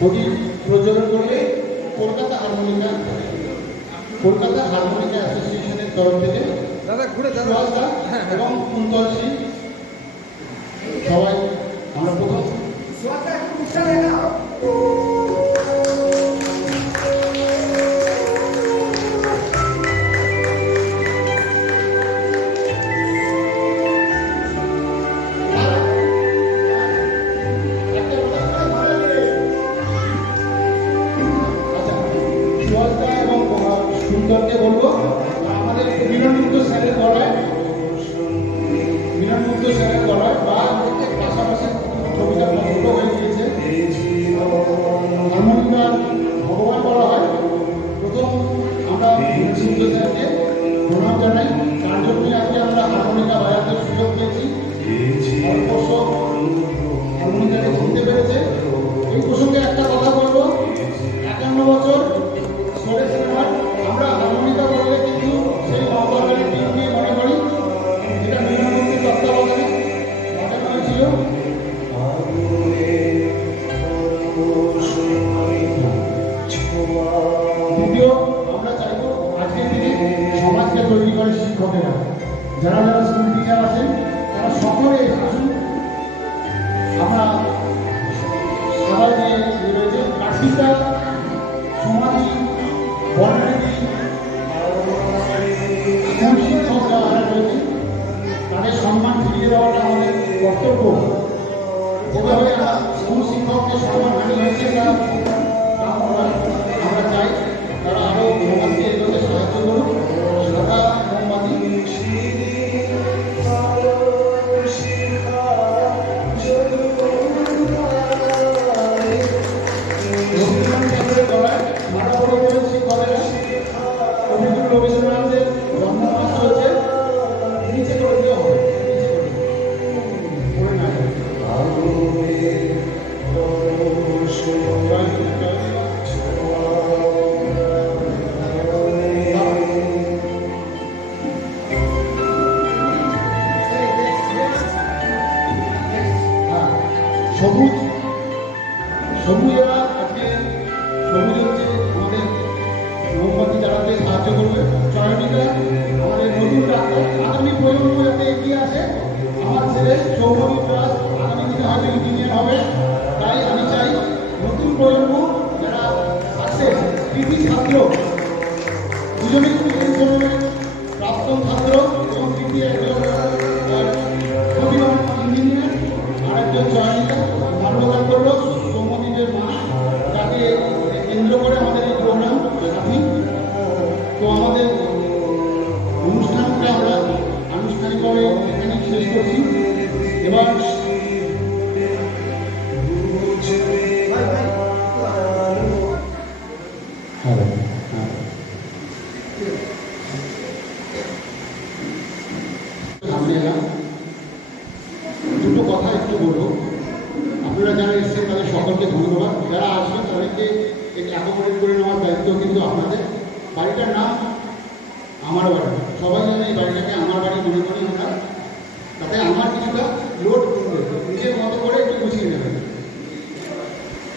প্রজ্বলন করবে কলকাতা হারমোনিকা অ্যাসোসিয়েশনের তরফ থেকে সুভাষ দা এবং কুন্তল সিং সবাই আমরা প্রথম সুন্দরকে বলবো আমাদের মিলনমুক্ত স্যারের গলায় বা পাশাপাশি ছবিটা বন্ধ হয়ে গিয়েছে। হারমোনিয়ামটা ভগবান বলা হয়। প্রথম আমরা মিলনমুক্ত স্যারকে প্রণাম জানাই, তার জন্যই আজকে আমরা হারমোনিকা বাজাতে সুযোগ পেয়েছি। ভারতবর্ষ হারমোনিকাকে চিনতে পেরেছে। এই প্রসঙ্গে একটা কথা বলবো, 51 বছর সোলে সিনেমার আমরা হারমোনিকা বললে কিন্তু সেই মহাভারতের টিম নিয়ে মনে করি, যেটা মিলনমুক্তির তত্ত্বাবধানে বাজানো হয়েছিল। দ্বিতীয়, আমরা চাইব আজকের দিনে সমাজকে তৈরি করে শিক্ষকেরা, যারা যারা স্কুল টিচার আছেন তারা সকলে আসুন। আমরা সবাই যে রয়েছে কার্তিকা সমাধি বর্ণালী শিক্ষক যারা রয়েছে তাদের সম্মান ফিরিয়ে দেওয়াটা আমাদের কর্তব্য। যেভাবে স্কুল শিক্ষককে সম্মান হানি হয়েছে আমরা চাই তারা আরও মোমবাতি এগুলোতে সাহায্য করুন। সাদা মোমবাতি রবীন্দ্রনাথের জন্মমাস হচ্ছে নিচে করে দেওয়া হবে, সবুজেরা আজকে সবুজ হচ্ছে আমাদের মোমবাতি জ্বালাতে সাহায্য করবে। চয়নিকা আমাদের নতুন ডাক্তার, আগামী প্রজন্ম যাতে এগিয়ে আসে। আমার ছেলে সৌরভী দাস আগামী দিনে হয়তো ইঞ্জিনিয়ার হবে, তাই আমি চাই নতুন প্রজন্ম যারা আছে কৃতি ছাত্র, দুজনেই প্রাক্তন ছাত্র এবং কৃতি একজন প্রতিভাবান ইঞ্জিনিয়ার, আরেকজন চয়নিকা মান্যতা করলো সৌম্যদীপের মা, তাকে কেন্দ্র করে আমাদের এই প্রোগ্রাম সাথী। তো আমাদের অনুষ্ঠানটা আমরা আনুষ্ঠানিকভাবে এখানে শেষ করছি। এবার দুটো কথা একটু বলবো। আপনারা যারা এসেছেন তাদের সকলকে ধন্যবাদ। যারা আসবেন তাদেরকে অ্যাকোমোডেট করে নেওয়ার দায়িত্ব কিন্তু আপনাদের। বাড়িটার নাম আমার বাড়ি, সবাই জানে এই বাড়িটাকে আমার বাড়ি মনে করি আমরা, তাতে আমার কিছুটা লোড করবে, নিজের মতো করে একটু গুছিয়ে নেবেন।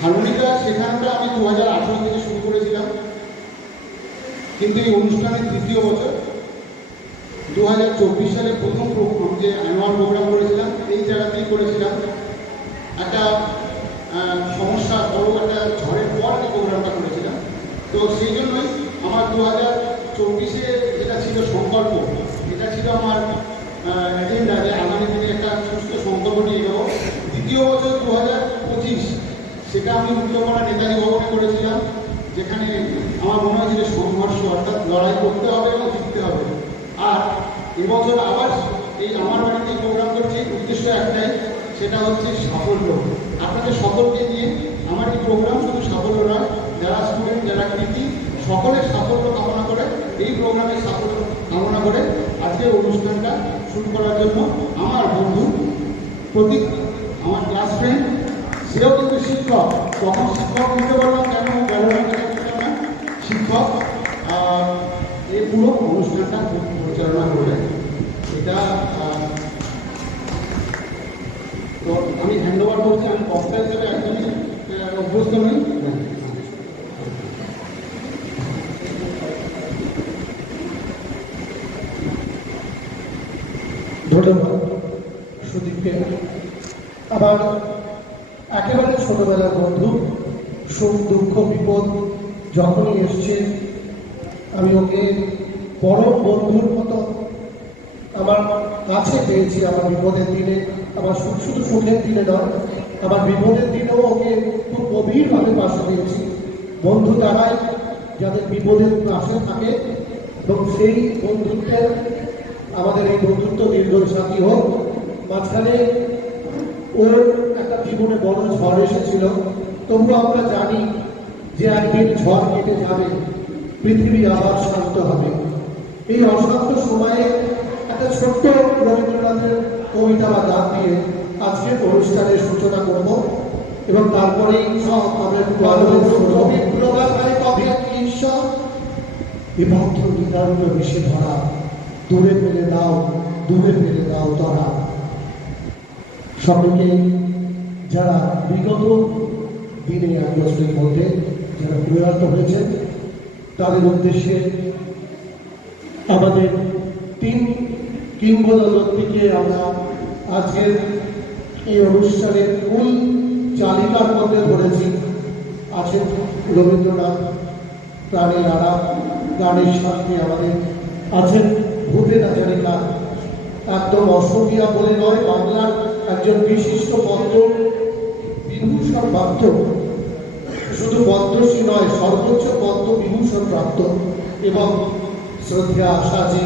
হারমোনিকা শেখানোটা আমি 2018 থেকে শুরু করেছিলাম, কিন্তু এই অনুষ্ঠানের তৃতীয় বছর 2024 সালে প্রথম যে অ্যানুয়াল প্রোগ্রাম করেছিলাম এই জায়গাতেই করেছিলাম। একটা সমস্যা, বড় একটা ঝড়ের পর এই প্রোগ্রামটা করেছিলাম। তো সেই জন্যই আমার 2024-এ যেটা ছিল সংকল্প, এটা ছিল আমার এজেন্ডা যে আগামী দিনে একটা সুস্থ সংকল্প নিয়ে যাবো। দ্বিতীয় বছর 2025 সেটা আমি উত্তরপাড়া নেতাজি ভবনে করেছিলাম, যেখানে আমার মনে হয়েছিল সংঘর্ষ অর্থাৎ লড়াই করতে হবে এবং জিততে হবে। আর এবছর আবার এই আমার বাড়িতে প্রোগ্রাম করছি, উদ্দেশ্য একটাই, সেটা হচ্ছে সাফল্য। আপনাদের সকলকে নিয়ে আমার এই প্রোগ্রাম শুধু সাফল্য নয়, যারা স্টুডেন্ট যারা কৃতি সকলের সাফল্য কামনা করে, এই প্রোগ্রামের সাফল্য কামনা করে আজকের অনুষ্ঠানটা শুরু করার জন্য আমার বন্ধু প্রদীপ, আমার ক্লাস ফ্রেন্ড, সেও কিন্তু শিক্ষক। তখন শিক্ষক নিতে পারলাম কেন না, শিক্ষক এই পুরো অনুষ্ঠানটা পরিচালনা করে। এটা তো আমি হ্যান্ড ওভার করছি, আমি বক্তা হিসেবে একদমই অভ্যস্ত নই। ধন্যবাদ সুদীপকে। আবার একেবারে ছোটবেলার বন্ধু, সুখ দুঃখ বিপদ যখনই এসছে আমি ওকে পরম বন্ধুর মতো আমার কাছে পেয়েছি। আমার বিপদের দিনে, আমার শুধু সুখের দিনে নয়, আমার বিপদের দিনেও ওকে খুব গভীরভাবে পাশে পেয়েছি। বন্ধু তারাই যাদের বিপদের পাশে থাকে, এবং সেই বন্ধুত্বের আমাদের এই বন্ধুত্ব দীর্ঘসাথী হোক। মাঝখানে ওর একটা জীবনে বড় ঝড় এসেছিল, তবুও আমরা জানি যে একদিন ঝড় কেটে যাবে, পৃথিবী আবার শান্ত হবে। এই অশান্ত সময়ে একটা ছোট্ট রবীন্দ্রনাথের কবিতা বা গান দিয়ে আজকের অনুষ্ঠানের সূচনা করব, এবং তারপরেই সব আমাদের ঈশ্বর বিভক্ত নিদারুণ বিষে ধরা, দূরে ফেলে দাও, দূরে ফেলে দাও তরা। সকলকে যারা বিগত দিনে এক বছরের মধ্যে যারা প্রয়াত হয়েছেন তাদের উদ্দেশ্যে আমাদের 3 কিংবদন্তিকে আমরা আজকের এই অনুষ্ঠানের মূল চালিকার মধ্যে ধরেছি। আছেন রবীন্দ্রনাথ, প্রাণের আরাম, গানের সাথে আমাদের আছেন ভূপেন হাজারিকা, একদম অসমীয়া বলে নয়, বাংলার একজন বিশিষ্ট পদ্ম বিভূষণ প্রাপ্ত, শুধু পদ্মশ্রী নয়, সর্বোচ্চ পদ্ম বিভূষণ প্রাপ্ত, এবং শ্রদ্ধা আশাজি,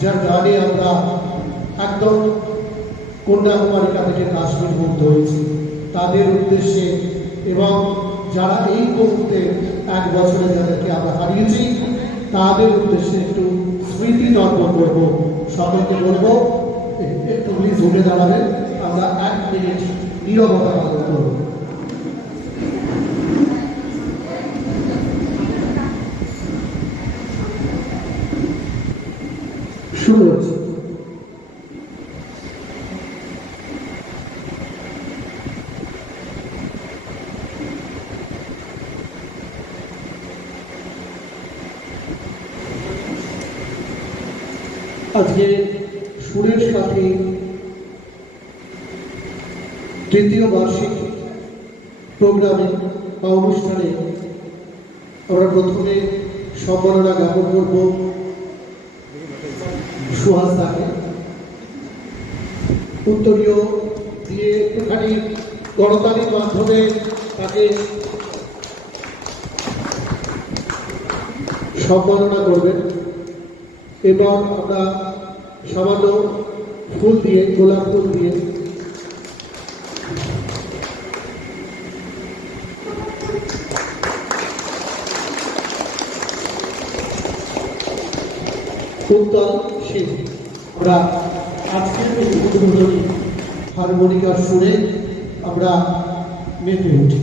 যার গানে আমরা একদম কন্যাকুমারিকা থেকে কাশ্মীর মুগ্ধ হয়েছি। তাদের উদ্দেশ্যে এবং যারা এই মুহূর্তে 1 বছরে যাদেরকে আমরা হারিয়েছি তাদের উদ্দেশ্যে একটু স্মৃতি তর্পণ করবো। সকলকে বলবো একটু প্লিজ উঠে দাঁড়াবেন, আমরা 1 মিনিট নীরবতা পালন করবো। শুরু হচ্ছে। আজকে সুরের সাথে 3য় বার্ষিক প্রোগ্রামে বা অনুষ্ঠানে আমরা প্রথমে সম্মাননা জ্ঞাপন করব সুহাস দাকে। উত্তরীয় দিয়ে একটুখানি করতালির মাধ্যমে তাকে সম্মাননা করবেন, এবং আমরা সামান্য ফুল দিয়ে, গোলাপ ফুল দিয়ে উত্তল শিব আমরা আজকের এই উদ্বোধনী হারমোনিকার সুরে আমরা মেতে উঠি।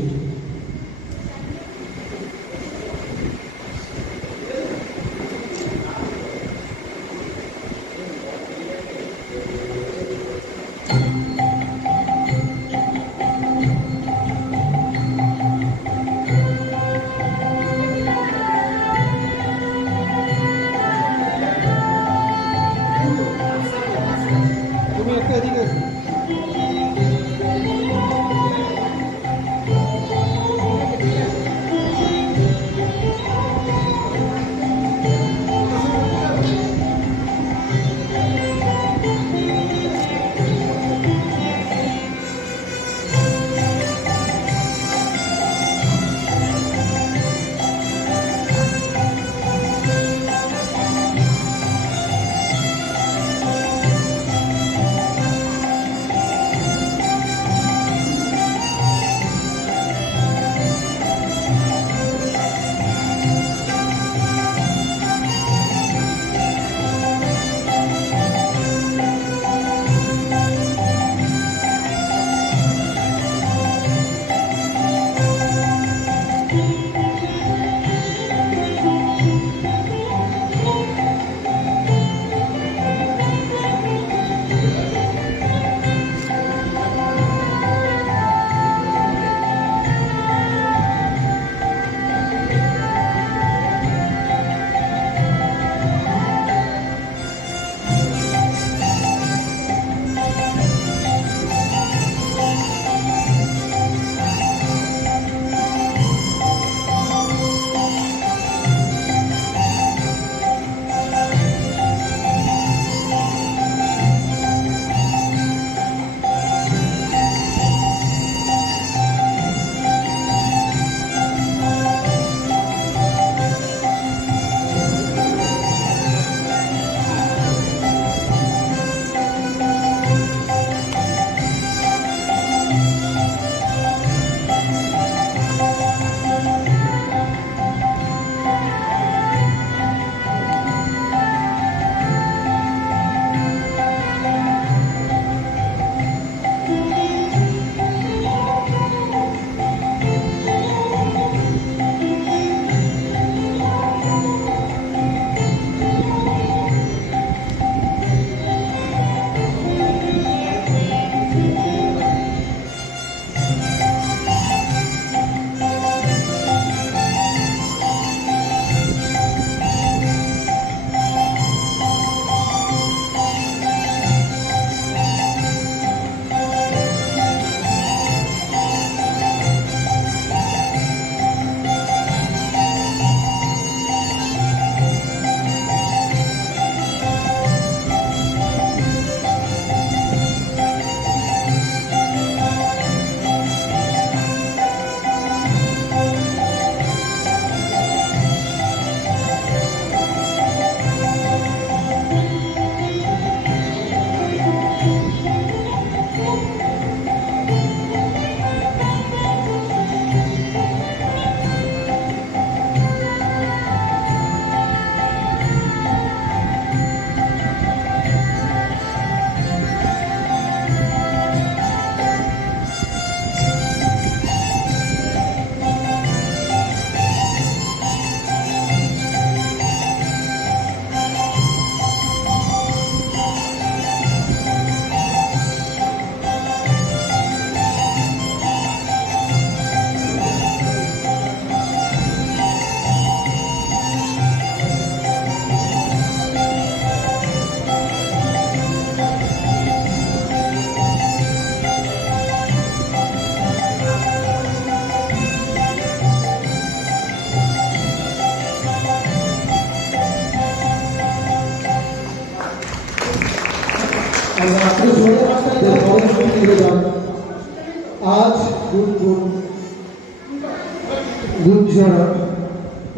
গুঞ্জরা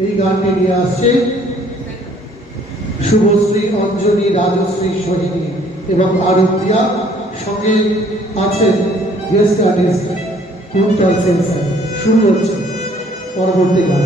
এই গানটি নিয়ে আসছে শুভশ্রী, অঞ্জলি, রাজশ্রী, সোহিনী এবং আরোপিয়া। সঙ্গে আছেন guest artist Kuntal Sen sir. শুরু হচ্ছে পরবর্তী গান।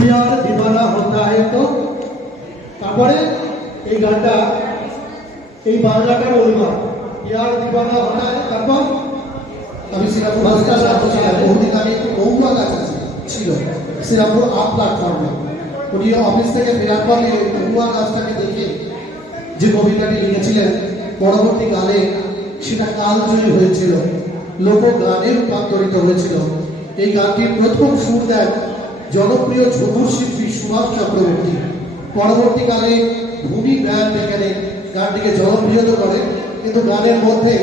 प्यार दीवाना होता है तो তারপরে এই গানটা এই বাংলাটার অনুবাদ প্যার দিবানা হতা है তারপর আমি শ্রীরামপুর বহুদিন আগে একটু মৌয়া গাছ ছিল শ্রীরামপুর আপ প্ল্যাটফর্মে উনি অফিস থেকে ফেরার পরে মৌয়া গাছটাকে দেখে যে কবিতাটি লিখেছিলেন পরবর্তীকালে সেটা কালজয়ী হয়েছিল, লোকগানে রূপান্তরিত হয়েছিল। এই গানটির প্রথম সুর দেন জনপ্রিয় ঝুমুর শিল্পী সুভাষ চক্রবর্তী। পরবর্তীকালে ভূমি ব্যান্ড এখানে গানটিকে জনপ্রিয়তা করে, কিন্তু গানের মধ্যে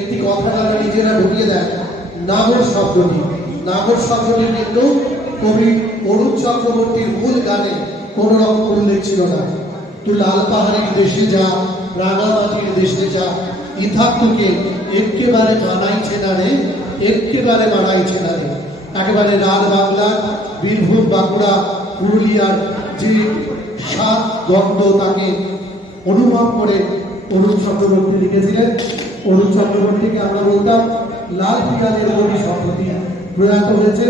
একটি কথা তারা নিজেরা ঢুকিয়ে দেয়, নাগর শব্দটি। নাগর শব্দটি কিন্তু কবি অরুণ চক্রবর্তীর মূল গানে কোনো রকম উল্লেখ ছিল না। তুই লাল পাহাড়ের দেশে যা, রাঙামাটির দেশে যা, ইথাক তোকে একেবারে মানাইছে না রে, একেবারে মানাইছে না রে। একেবারে রাগ বাংলার, বীরভূম, বাঁকুড়া, পুরুলিয়ার যে স্বাদ গন্ধ তাকে অনুভব করে অরুণ চক্রবর্তী লিখেছিলেন। অরুণ চক্রবর্তীকে আমরা বলতাম লাল পিঁয়াজের কবি, সম্প্রতি প্রয়াত হয়েছে।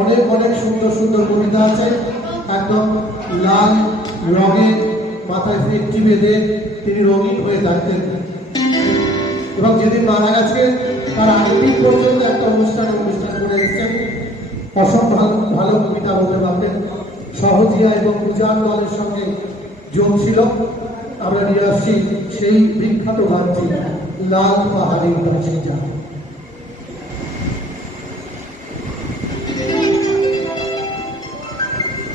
অনেক অনেক সুন্দর সুন্দর কবিতা আছে, একদম লাল রঙে মাথায় ফেটটি বেঁধে তিনি রঙিন হয়ে থাকতেন। এবং যেদিন মারা গেছে তার আগের দিন পর্যন্ত একটা অনুষ্ঠান করে এসেছেন। অসম্ভব ভালো কবিতা বলতে পারতেন। সহজিয়া এবং উজান দলের সঙ্গে যোগ ছিল। আমরা নিয়ে আসছি সেই বিখ্যাত গানটি, লাল পাহাড়ের পাশে যা।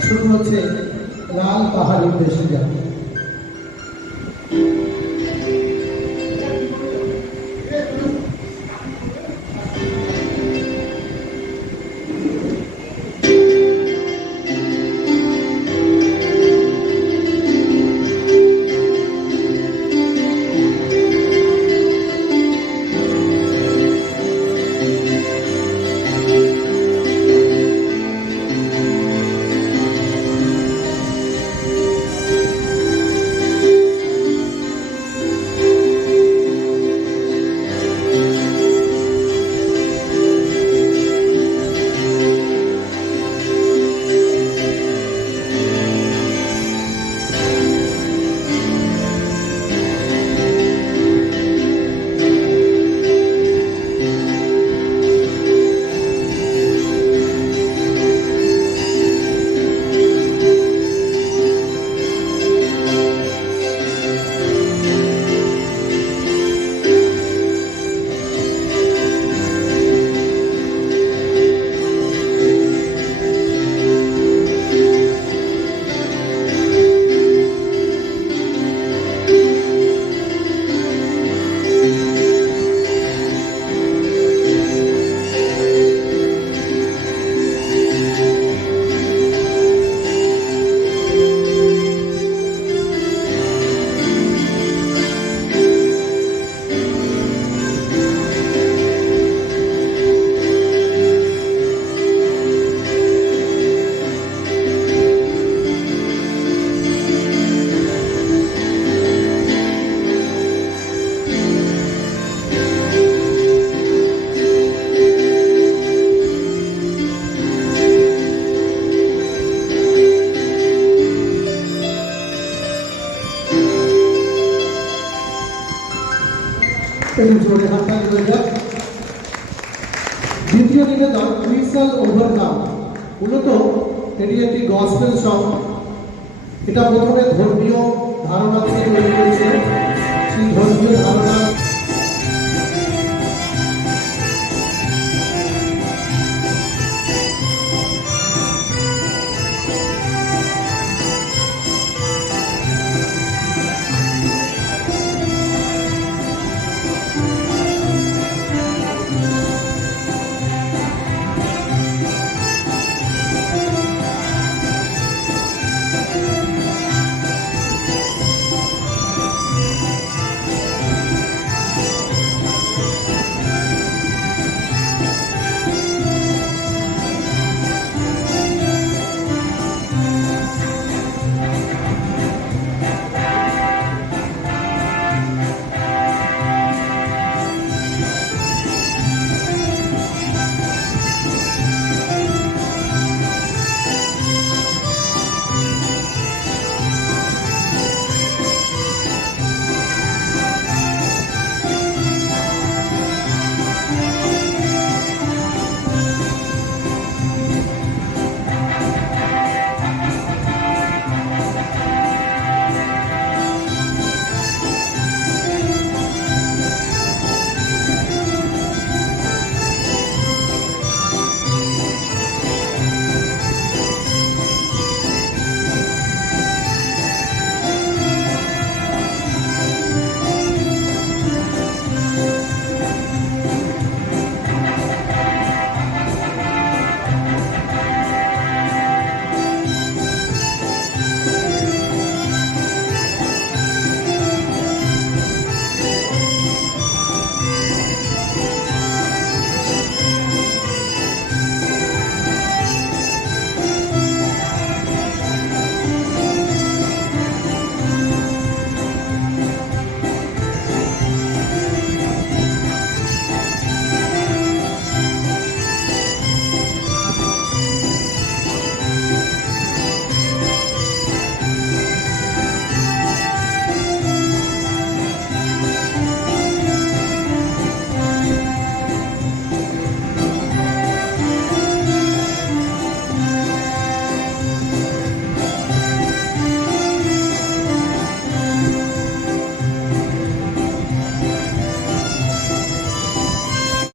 শুরু হচ্ছে লাল পাহাড়ের দেশে যা। জোরে হাততালি হয়ে যাক। দ্বিতীয় নিবেদন উই শ্যাল ওভারকাম। মূলত এটি একটি গসপেল সং। এটা প্রথমে ধর্মীয় ধারণা থেকে তৈরি হয়েছে। সেই ধর্মীয় ধারণা